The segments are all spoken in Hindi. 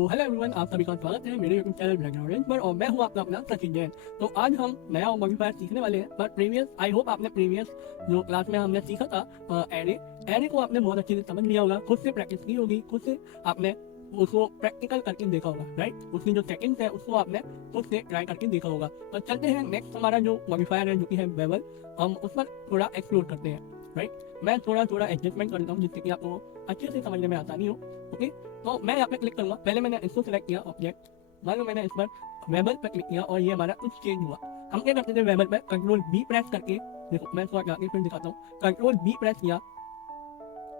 हेलो एवरीवन, आप सभी का स्वागत है मेरे यूट्यूब चैनल ब्लैक ऑरेंज पर और मैं हूं आपका अपना सचिन जैन। तो आज हम नया मॉडिफायर सीखने वाले हैं। पर प्रीवियस आई होप आपने प्रीवियस जो क्लास में हमने सीखा था एरे को आपने बहुत अच्छे से समझ लिया होगा, खुद से प्रैक्टिस की होगी, खुद से आपने उसको प्रैक्टिकल करके देखा होगा, राइट। उसकी जो सेटिंग्स है उसको आपने खुद से ट्राई करके देखा होगा। तो चलते हैं नेक्स्ट हमारा जो मॉडिफायर है जो कि है बेवल, हम उस पर थोड़ा एक्सप्लोर करते हैं, राइट। मैं थोड़ा एडजस्टमेंट करता हूँ जिससे कि आपको अच्छे से समझने में आसानी हो। ओके, तो मैं यहाँ पे क्लिक करूंगा। पहले मैंने इसको सिलेक्ट किया ऑब्जेक्ट, मान लो मैंने इस पर वेबल पर क्लिक किया और ये हमारा कुछ चेंज हुआ। हम क्या करते थे वेबल पर कंट्रोल बी प्रेस करके, देखो मैं इसको आगे फिर दिखाता हूँ। कंट्रोल बी प्रेस किया,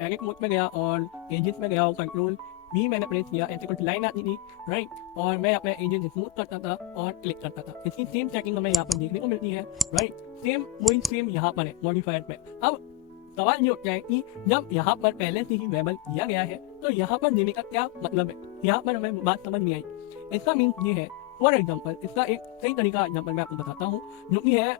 एडिट मोड में गया और एजेस में गया और कंट्रोल बी मैंने प्रेस किया, ऐसे कुछ लाइन आती थी, राइट। और मैं अपने एजेस स्मूथ करता था और क्लिक करता था। इसकी सेम सेटिंग हमें यहाँ पर देखने को मिलती है, राइट। सेम यहाँ पर है मॉडिफायर पे। अब सवाल ये उठता है कि जब यहाँ पर पहले से ही वेबल दिया गया है तो यहाँ पर देने का क्या मतलब है। यहाँ पर हमें बात समझ नहीं आई। इसका मीन्स ये है, फॉर एग्जाम्पल इसका एक सही तरीका एग्जाम्पल मैं आपको बताता हूँ जो कि है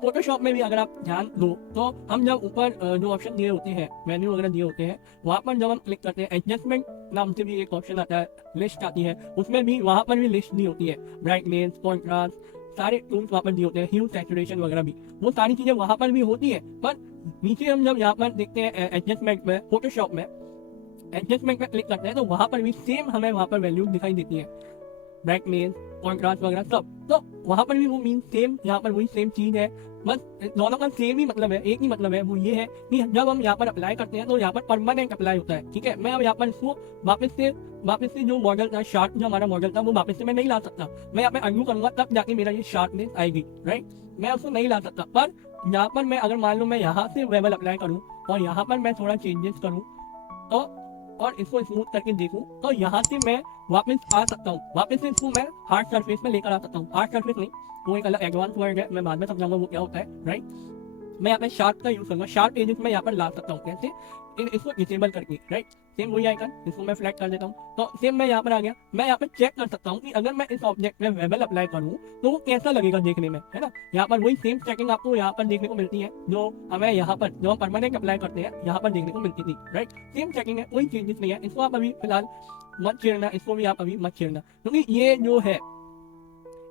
फोटोशॉप में भी अगर आप ध्यान दो तो हम जब ऊपर जो ऑप्शन दिए होते हैं, मेन्यू वगैरह दिए होते हैं, वहाँ पर जब हम क्लिक करते हैं एडजस्टमेंट नाम से भी एक ऑप्शन आता है, लिस्ट आती है, उसमें भी वहाँ पर भी लिस्ट दी होती है, ब्राइटनेस, कॉन्ट्रास्ट, सारे टूल्स वहाँ पर दिए होते हैं, ह्यू, सैचुरेशन वगैरह भी, वो सारी चीजें वहाँ पर भी होती है। पर नीचे हम जब यहाँ पर देखते हैं एडजस्टमेंट में, फोटोशॉप में एडजस्टमेंट में क्लिक करते हैं तो वहाँ पर भी सेम हमें वहाँ पर वैल्यू दिखाई देती है, ब्राइटनेस, कॉन्ट्रास्ट वगैरह सब। तो वहाँ पर भी वो मीन सेम, यहाँ पर वही सेम चीज है, बस दोनों का सेम ही मतलब है, एक ही मतलब है। वो ये है कि जब हम यहाँ पर अप्लाई करते हैं तो यहाँ पर परमानेंट अप्लाई होता है, ठीक है। मैं अब यहाँ पर इसको वापस से जो मॉडल था, शार्ट जो हमारा मॉडल था, वो वापस से मैं नहीं ला सकता। मैं यहाँ पे अनडू करूंगा तब जाके मेरा ये शार्पनेस आएगी, राइट। मैं उसको नहीं ला सकता। पर यहाँ पर मैं अगर मान लो मैं यहाँ से वेबल अप्लाई करूँ और यहाँ पर मैं थोड़ा चेंजेस करूँ तो और इसको स्मूथ करके देखूं तो यहाँ से मैं वापस आ सकता हूँ, वापस से इसको मैं हार्ड सरफेस में लेकर आ सकता हूँ। हार्ड सरफेस नहीं, वो एक अलग एडवांस वर्ड है, मैं बाद में समझाऊंगा वो क्या होता है, राइट। मैं यहाँ पे शार्प का यूज करूंगा, शार्प एजेस में यहाँ पर ला सकता हूँ कैसे, इसको डिसेबल करके, राइट। सेम वही आइकन, इसको मैं फ्लैग कर देता हूँ तो सेम मैं यहाँ पर आ गया। मैं यहाँ पर चेक कर सकता हूँ कि अगर मैं इस ऑब्जेक्ट में वेबल अप्लाई करूँ तो वो कैसा लगेगा देखने में, है ना। यहाँ पर वही सेम सेटिंग आपको यहाँ पर देखने को मिलती है जो हमें यहाँ पर जो हम परमानेंट अप्लाई करते हैं यहाँ पर देखने को मिलती थी, राइट। सेम सेटिंग है, कोई चेंजेस नहीं है। इसको आप अभी फिलहाल मत छेड़ना, इसको भी आप अभी मत छेड़ना, क्योंकि ये जो है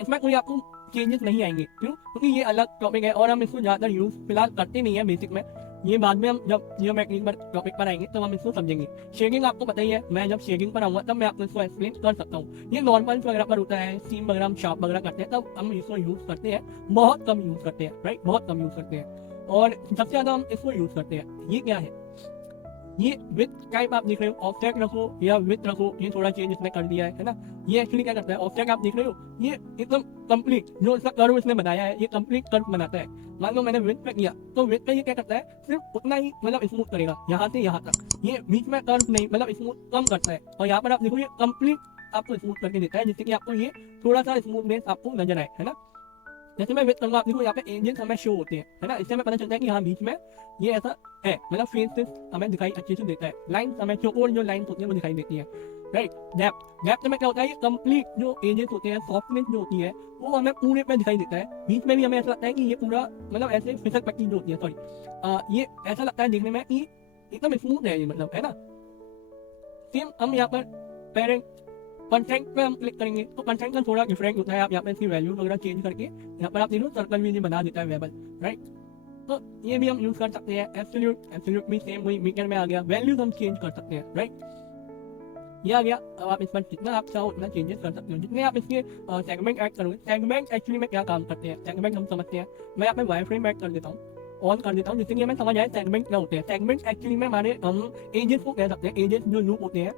इसमें कोई आपको चेंजेस नहीं आएंगे। क्यों? क्योंकि ये अलग टॉपिक है और हम इसको ज्यादा यूज फिलहाल करते नहीं है बेसिक में। ये बाद में हम जब जियोमेट्री पर टॉपिक पर आएंगे तो हम इसको समझेंगे। शेडिंग आपको पता ही है, मैं जब शेडिंग पर आऊंगा तब मैं आपको इसको एक्सप्लेन कर सकता हूँ। ये नॉर्मल वगैरह पर होता है, सीम वगैरह हम शार्प वगैरह करते हैं तब हम इसको यूज करते हैं, बहुत कम यूज करते हैं, राइट, बहुत कम यूज करते हैं। और सबसे ज्यादा हम इसको यूज करते हैं। ये क्या है, ये विथ टाइप आप देख रहे हो, ऑफसेट रखो या विथ रखो, ये थोड़ा चेंज इसने कर दिया है ना। ये एक्चुअली क्या करता है, ऑफसेट आप देख रहे हो, ये एकदम कंप्लीट जो इसका कर्व इसने बनाया है, ये कंप्लीट कर्व बनाता है। मान लो मैंने विथ पे किया तो विथ पे ये क्या करता है, सिर्फ उतना ही मतलब स्मूथ करेगा यहाँ से यहाँ तक, ये बीच में कर्व नहीं, मतलब स्मूथ कम करता है। और यहाँ पर आप देखो ये कंप्लीट आपको स्मूथ करके देता है जिससे कि आपको ये थोड़ा सा स्मूथनेस आपको नजर आए, है ना। जैसे मैं विथ करूंगा, आप देखो यहाँ पे एजेस हमें शो होते हैं, है ना। इससे हमें पता चलता है कि हाँ बीच में ये ऐसा है, मतलब फेस हमें दिखाई अच्छे से देता है। लाइन हमें चौकोर जो लाइन होती है वो दिखाई देती है, राइट। डेप्थ में क्या होता है, ये कंप्लीट जो एजेस होते हैं, सॉफ्टनेस जो होती है वो हमें पूरे पे दिखाई देता है। बीच में भी हमें ऐसा लगता है कि ये पूरा मतलब ऐसे फिसल पट्टी जो होती है, सॉरी, ये ऐसा लगता है देखने में कि एकदम स्मूथ है ये, मतलब, है ना। सेम हम यहाँ पर पेरेंट कंटेंट पे हम क्लिक करेंगे तो कंटेंट का थोड़ा डिफरेंट होता है। आप यहाँ पे इसकी वैल्यू वगैरह चेंज करके यहाँ पर आप देखो सर्कल भी बना देता है वेबल, राइट। तो ये भी हम यूज कर सकते हैं। एब्सोल्यूट भी सेम वही मीटर में आ गया, वैल्यूज हम चेंज कर सकते हैं, राइट। ये आ गया। अब आप इस पर जितना आप चाहो उतना चेंजेस कर सकते हो, जितने आप इसके सेगमेंट ऐड करोगे। सेगमेंट एक्चुअली में क्या काम करते हैं, सेगमेंट हम समझते हैं। मैं यहाँ पे वाई फ्रेम ऐड कर देता हूँ, ऑन कर देता हूँ, जिससे कि हमें समझ आए सेगमेंट क्या होते हैं। सेगमेंट एक्चुअली में हमारे हम एजेस को कह सकते हैं, एजेस जो लूप होते हैं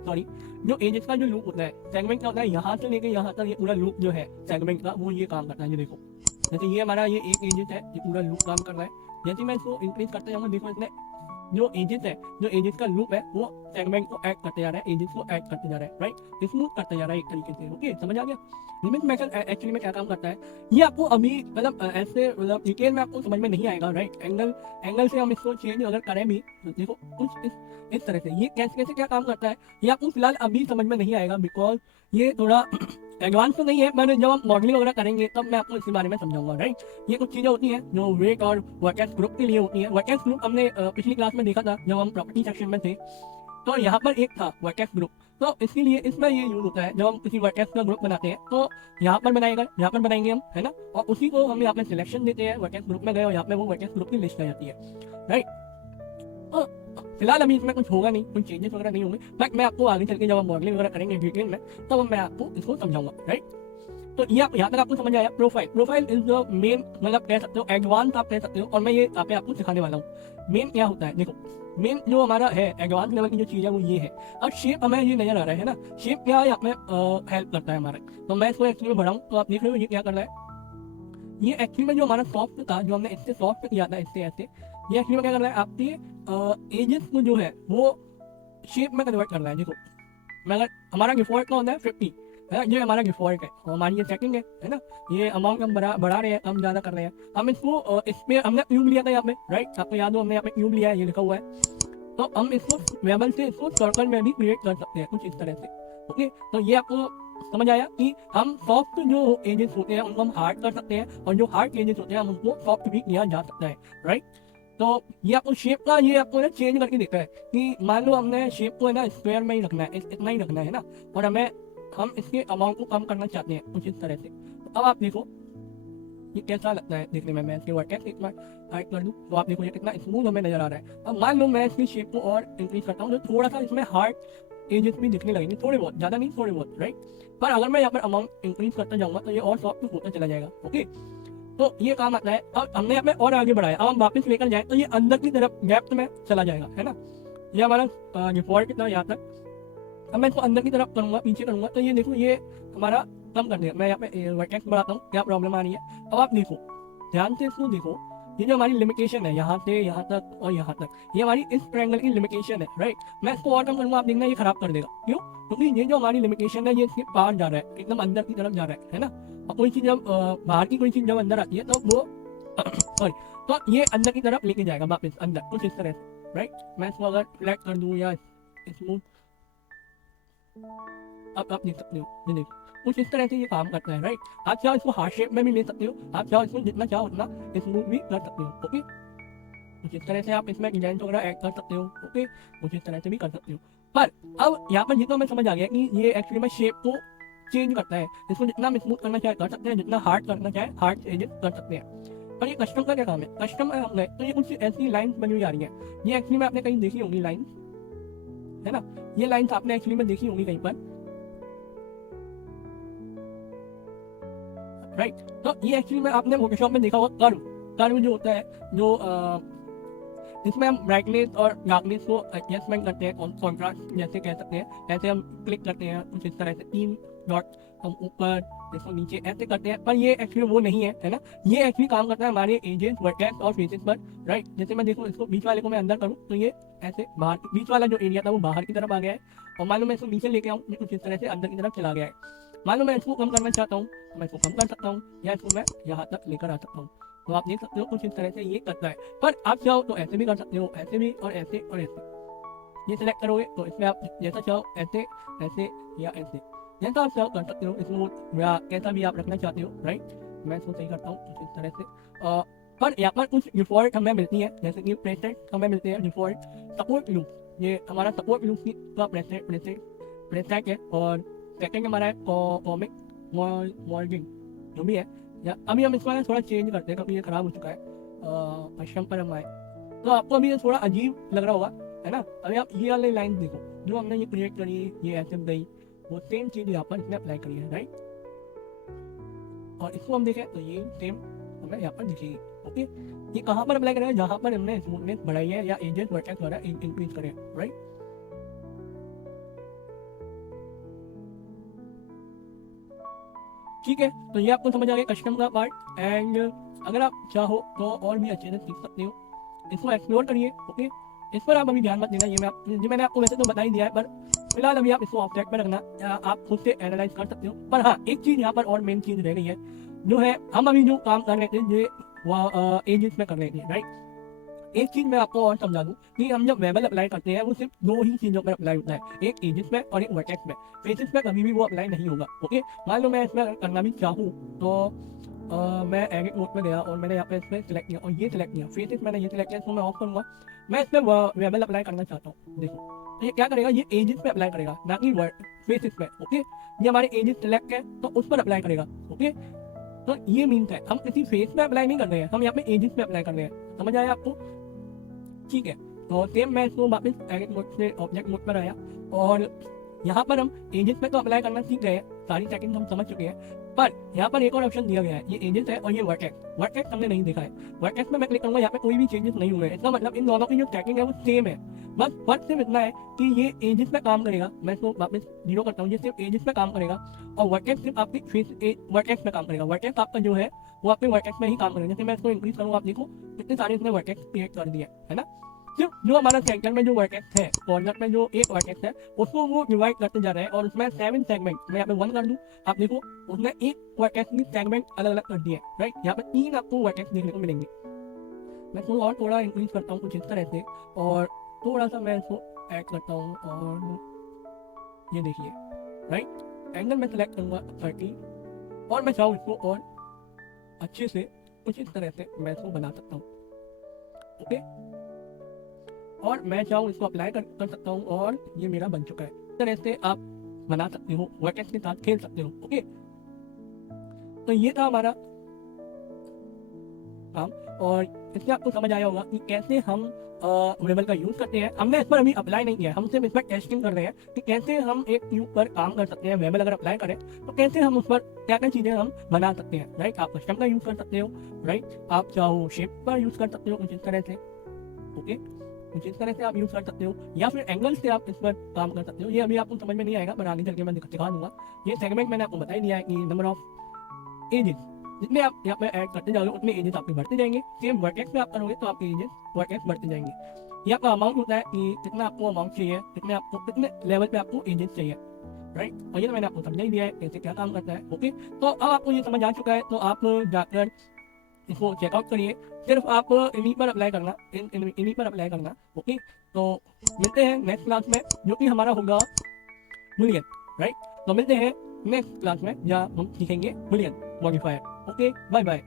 सॉरी, जो एजेस का जो लूप होता है, सेगमेंट क्या होता है, यहाँ से लेके यहाँ तक ये पूरा लूप जो है सेगमेंट का, वो ये काम करता है। ये देखो, जैसे ये हमारा ये एक एजेस है, ये पूरा लूप काम कर रहा है। जैसे मैं इसको इंक्रीज करते जाऊंगा, देखो इसने जो एजेस है, जो एजेस का लूप है, वो सेगमेंट को ऐड करते जा रहा है, एजेस को ऐड करते जा रहा है, राइट, स्मूथ करते जा रहा है एक तरीके से। ओके, समझ आ गया। लिमिट मेथड एक्चुअली में क्या काम करता है, ये आपको अभी मतलब ऐसे मतलब डिटेल में आपको समझ में नहीं आएगा, राइट। एंगल से हम इसको चेंज अगर करें भी तो देखो कुछ इस तरह से ये कैसे क्या काम करता है, ये आपको फिलहाल अभी समझ में नहीं आएगा, बिकॉज ये थोड़ा एडवांस तो नहीं है। पर जब हम मॉडलिंग वगैरह करेंगे तब मैं आपको इसके बारे में समझाऊंगा, राइट। ये कुछ चीजें होती हैं जो वेट और वर्टेक्स ग्रुप के लिए होती है। वर्टेक्स ग्रुप हमने पिछली क्लास में देखा था जब हम प्रॉपर्टी सेक्शन में थे, तो यहाँ पर एक था वर्टेक्स ग्रुप। तो इसके लिए इसमें ये यूज होता है, जब हम किसी वर्टेक्स का ग्रुप बनाते हैं तो यहाँ पर बनाएगा, यहाँ पर बनाएंगे हम, है ना, और उसी को हम यहाँ पे सिलेक्शन देते हैं, वर्टेक्स ग्रुप में गए और यहाँ पे वो वर्टेक्स ग्रुप की लिस्ट आ जाती है, राइट। तो फिलहाल अभी इसमें कुछ होगा नहीं, कुछ चेंजेस वगैरह नहीं होंगे, बट मैं आपको आगे चल के जब हम मॉडलिंग वगैरह करेंगे डिटेल में तब मैं आपको इसको समझाऊंगा, राइट। तो ये यहाँ तक आपको समझ आया। प्रोफाइल इज द मेन, मतलब कह सकते हो एडवांस आप कह सकते हो, और मैं ये यहाँ पे आपको सिखाने वाला हूँ। मेन क्या होता है, देखो मेन जो हमारा है एडवांस लेवल की जो चीज़ है वो ये है। अब शेप हमें ये नजर आ रहा है ना, शेप क्या है यहाँ पे हेल्प करता है हमारा। तो मैं इसको एक्चुअली में बढ़ाऊँ तो आप देख रहे हो ये क्या कर रहा है, ये एक्चुअली में जो हमारा सॉफ्ट था, जो हमने इससे सॉफ्ट किया था इससे ऐसे, ये एक्चुअली में क्या कर रहा है आपके एजेस को जो है वो शेप में कन्वर्ट कर रहा है। देखो मैं अगर हमारा डिफॉल्ट का होता है 50 है, ये हमारा डिफॉल्ट है, हमारी ये सेटिंग है ना, ये अमाउंट हम बढ़ा रहे हैं, हम ज़्यादा कर रहे हैं। हम इसको इस पे हमने क्यूब लिया था यहाँ पे, राइट, आपको याद हो हमने यहाँ पे क्यूब लिया है, ये लिखा हुआ है। तो हम इसको वेबल से इसको सर्कल में भी क्रिएट कर सकते हैं कुछ इस तरह से, ओके। तो ये आपको समझ आया कि हम सॉफ्ट जो एजेस होते हैं उनको हम हार्ड कर सकते हैं, और जो हार्ड एजेस होते हैं हम उनको सॉफ्ट भी किया जा सकता है, राइट। तो ये आपको शेप का ये आपको ना चेंज करके देखता है कि मान लो हमने शेप को है ना स्क्वायर में ही रखना है, इतना ही रखना है ना, और हम इसके अमाउंट को कम करना चाहते हैं कुछ इस तरह से। तो अब आप देखो ये कैसा लगता है देखने में, मैं इसके वर्टेक्स एक बार हाइड कर दूँ तो आप देखो ये कितना स्मूथ हमें नजर आ रहा है। अब मान लो मैं इसकी शेप को और इंक्रीज करता हूँ तो थोड़ा सा इसमें हार्ड एजेस भी दिखने लगेंगे, थोड़े बहुत, ज़्यादा नहीं थोड़े बहुत, राइट। पर अगर मैं यहाँ पर अमाउंट इंक्रीज करता जाऊँगा तो ये और सॉफ्ट होता चला जाएगा, ओके। तो ये काम आता है। अब हमने यहाँ पे और आगे बढ़ाया, अब हम वापस लेकर जाए तो ये अंदर की तरफ डेप्थ में चला जाएगा, है ना। ये हमारा डिफॉल्ट कितना यहाँ तक, अब मैं इसको अंदर की तरफ करूँगा, पीछे करूँगा तो ये देखो ये हमारा कम कर दिया। मैं यहाँ पे वर्टेक्स बढ़ाता हूँ, क्या प्रॉब्लम आ रही है। अब आप देखो ध्यान से इसको देखो, ये जो हमारी लिमिटेशन है यहाँ से यहाँ तक और यहाँ तक, ये हमारी इस ट्रायंगल की लिमिटेशन है, राइट। मैं इसको और कम करूँगा, आप देखना ये खराब कर देगा, क्यों, क्योंकि ये जो हमारी लिमिटेशन है ये इसके पार जा रहा है, एकदम अंदर की तरफ जा रहा है ना। और कोई चीज़ जब बाहर की कोई चीज़ जब अंदर आती है तो वो सॉरी तो ये अंदर की तरफ लेके जाएगा वापस अंदर कुछ इस तरह से, राइट। मैं इसको अगर फ्लैट कर दूँ या स्मूथ, अब आप देख सकते हो, ये देखो कुछ इस तरह से ये काम करता है, राइट। आप चाहो इसको हार्ड शेप में भी ले सकते हो, आप चाहो इसको जितना चाहो उतना स्मूथ भी कर सकते हो, ओके। कुछ इस तरह से आप इसमें डिजाइन वगैरह ऐड कर सकते हो, ओके, कुछ इस तरह से भी कर सकते हो। पर अब यहाँ पर जितना मैं समझ आ गया कि ये एक्चुअली में शेप को चेंज करता है, इसको जितना हम स्मूथ करना चाहे कर सकते हैं, जितना हार्ड करना चाहे हार्ड चेंज कर सकते हैं। पर ये कस्टम का क्या काम है, कस्टम हम गए तो ये कुछ ऐसी लाइन्स बनी हुई आ रही है, ये एक्चुअली में आपने कहीं देखी होंगी लाइन, है ना, ये लाइन्स आपने एक्चुअली में देखी होंगी कहीं पर, राइट। तो ये एक्चुअली में आपने फोटोशॉप में देखा होगा कर्व जो होता है, जो जिसमें हम ब्राइटनेस और डार्कनेस को एडजस्टमेंट करते हैं, कॉन्ट्रास्ट जैसे कह सकते हैं, ऐसे हम क्लिक करते हैं कुछ इस तरह से, 3 डॉट हम ऊपर इसको नीचे ऐसे करते हैं। पर ये एक्चुअली वो नहीं है ना, ये एक्चुअली काम करता है हमारे एजेस, वर्टेक्स और फेसेस पर, राइट। जैसे मैं देखो इसको बीच वाले को मैं अंदर करूँ तो ये ऐसे बाहर, बीच वाला जो एरिया था वो बाहर की तरफ आ गया है, और मान लो मैं इसको नीचे लेके आऊँ ये कुछ इस तरह से अंदर की तरफ चला गया है। मान लो मैं इसको कम करना चाहता हूँ तो मैं इसको कम कर सकता हूँ, या इसको मैं यहाँ तक लेकर आ सकता हूँ। तो आप देख सकते हो कुछ इस तरह से ये करता है। पर आप चाहो तो ऐसे भी कर सकते हो, ऐसे भी और ऐसे और ऐसे। ये सिलेक्ट करोगे तो इसमें आप जैसा चाहो ऐसे ऐसे या ऐसे, जैसा आप चाहो कर सकते हो, स्मूथ या कैसा भी आप रखना चाहते हो, राइट। मैं इसको सही करता हूँ कुछ इस तरह से। पर यहाँ पर कुछ डिफॉल्ट हमें मिलती है, जैसे कि प्रेसेट हमें मिलते हैं डिफॉल्ट, सपोर्ट लूप, ये हमारा सपोर्ट लूप का प्रेसेट है, और सेकंड हमारा है कॉमिक मॉर्गिंग जो भी है। या अभी हम इसको थोड़ा चेंज करते हैं क्योंकि ये खराब हो चुका है। पश्चिम पर हम आए तो आपको अभी ये थोड़ा अजीब लग रहा होगा, है ना। अभी आप ये वाले लाइन देखो जो हमने ये क्रिएट करी, ये ऐसे गई, वो सेम चीज यहाँ पर इसमें अप्लाई करी है, राइट। और इसको हम देखें तो ये सेम हमें यहाँ पर दिखेगी, ओके। ये कहाँ पर अप्लाई करें, जहाँ पर हमने स्मूथनेस बढ़ाई है या एजेस वर्टेक्स वगैरह इंक्रीज करें, राइट। ठीक है, तो ये आपको समझ आ गया कस्टम का पार्ट। एंड अगर आप चाहो तो और भी अच्छे से सीख सकते हो, इसको एक्सप्लोर करिए, ओके। इस पर आप अभी ध्यान मत देना, ये मैंने आपको वैसे तो बता ही दिया है, पर फिलहाल अभी आप इसको ऑब्जेक्ट पर रखना, आप खुद से एनालाइज कर सकते हो। पर हाँ, एक चीज़ यहाँ पर और मेन चीज़ रह गई है, जो है हम अभी जो काम कर रहे थे ये एजेस में कर रहे थे, राइट। एक चीज मैं आपको और समझा दूं कि हम जब वेबल अप्लाई करते हैं वो सिर्फ 2 ही चीजों पर अप्लाई होता है, एक एजेस में और एक वर्टेक्स में। फेसेस में कभी भी वो अप्लाई नहीं होगा, ओके। मान लो मैं इसमें करना भी चाहूँ तो मैं एडिट मोड में गया और मैंने यहाँ पे इसमें सिलेक्ट किया और ये सिलेक्ट किया, फेसेस मैंने ये सिलेक्ट किया, इसको मैं ऑफ करूँगा। मैं इसमें वेबल अप्लाई करना चाहता हूँ, देखो तो ये क्या करेगा, ये एजेस पे अप्लाई करेगा, ना कि फेसेस पे। ओके, ये हमारे एजेस सिलेक्ट है तो उस पर अप्लाई करेगा। ओके, तो ये मीन्स है हम किसी फेस पे अप्लाई नहीं कर रहे हैं, हम यहाँ पे एजेस पे अप्लाई कर रहे हैं। समझ आया आपको? ठीक है, तो सेम मैं इसको वापस एडिट मोड से ऑब्जेक्ट मोड पर आया और यहाँ पर हम एजेस पे तो अप्लाई करना सीख गए हैं, सारी सेटिंग्स हम समझ चुके हैं। पर यहाँ पर एक और ऑप्शन दिया गया है, ये एजेस है और ये वर्टेक्स हमने नहीं देखा है। वर्टेक्स में मैं क्लिक करूंगा, यहाँ पे कोई भी चेंजेस नहीं हुए हैं। इसका मतलब इन दोनों की जो सेटिंग है वो सेम है, बस फर्क सिर्फ इतना है कि ये एजेस पे काम करेगा। मैं इसको वापस 0 करता हूँ, ये सिर्फ एजेस पे काम करेगा और वर्टेक्स सिर्फ आपकी फेस वर्टेक्स पे काम करेगा। वर्टेक्स आपका जो है वो आपके वर्टेक्स में ही काम करेगा। जैसे मैं इसको इंक्रीज करूँ, आप देखो कितने सारे इसने वर्टेक्स क्रिएट कर दिए है ना। सिर्फ जो हमारा सेंटर में जो वर्टेक्स है, कॉर्नर में जो एक वर्टेक्स है, उसको वो डिवाइड करते जा रहे हैं और उसमें 7 सेगमेंट, मैं यहाँ पे 1 कर दूँ, आप देखो उसने एक वर्टेक्स की सेगमेंट अलग अलग कर दिए, राइट। यहाँ पे 3 आपको वर्टेक्स देखने को मिलेंगे। मैं इसको और थोड़ा इंक्रीज करता हूँ कुछ इस तरह से और थोड़ा सा मैं इसको ऐड करता हूँ और ये देखिए, राइट। एंगल मैं सेलेक्ट करूँगा 30 और मैं चाहूँ इसको और अच्छे से कुछ इस तरह से मैं इसको बना सकता हूँ। ओके, और मैं चाहूँ इसको अप्लाई कर सकता हूँ और ये मेरा बन चुका है। इस तरह से आप बना सकते हो, वर्टेक्स के साथ खेल सकते हो। ओके, तो ये था हमारा काम और इससे आपको समझ आया होगा कि कैसे हम वेबल का यूज़ करते हैं। हमने इस पर अभी अप्लाई नहीं किया है, हम सिर्फ इस पर टेस्टिंग कर रहे हैं कि कैसे हम एक ट्यूब पर काम कर सकते हैं। वेबल अगर अप्लाई करें तो कैसे हम उस पर क्या क्या चीज़ें हम बना सकते हैं, राइट। आप कस्टम का यूज़ कर सकते हो, राइट। आप चाहो शेप पर यूज़ कर सकते हो कुछ इस तरह से। ओके, कुछ इस तरह से आप यूज़ कर सकते हो या फिर एंगल से आप इस पर काम कर सकते हो। ये अभी आपको समझ में नहीं आएगा, पर आगे चल के मैं दिखा दूंगा। ये सेगमेंट मैंने आपको बता ही दिया है कि नंबर ऑफ एजेस जितने आप यहाँ पे ऐड करते जाओगे उतने एजेस आपके बढ़ते जाएंगे। सेम वर्टेक्स में आप करोगे तो आपके एजेस वर्टेक्स बढ़ते जाएंगे। ये आपका अमाउंट होता है कि कितना आपको अमाउंट चाहिए, कितने लेवल पे आपको एजेस चाहिए, राइट। और ये तो मैंने आपको समझा ही दिया है कैसे क्या काम करता है। ओके, तो अब आपको ये समझ आ चुका है, तो आप जाकर इसको चेकआउट करिए। सिर्फ आप इन्हीं पर अप्लाई करना, इन्हीं पर अप्लाई करना। ओके, तो मिलते हैं नेक्स्ट क्लास में जो कि हमारा होगा बुलियन, राइट। तो मिलते हैं नेक्स्ट क्लास में जहाँ हम सीखेंगे Boolean modifier. Okay, bye bye.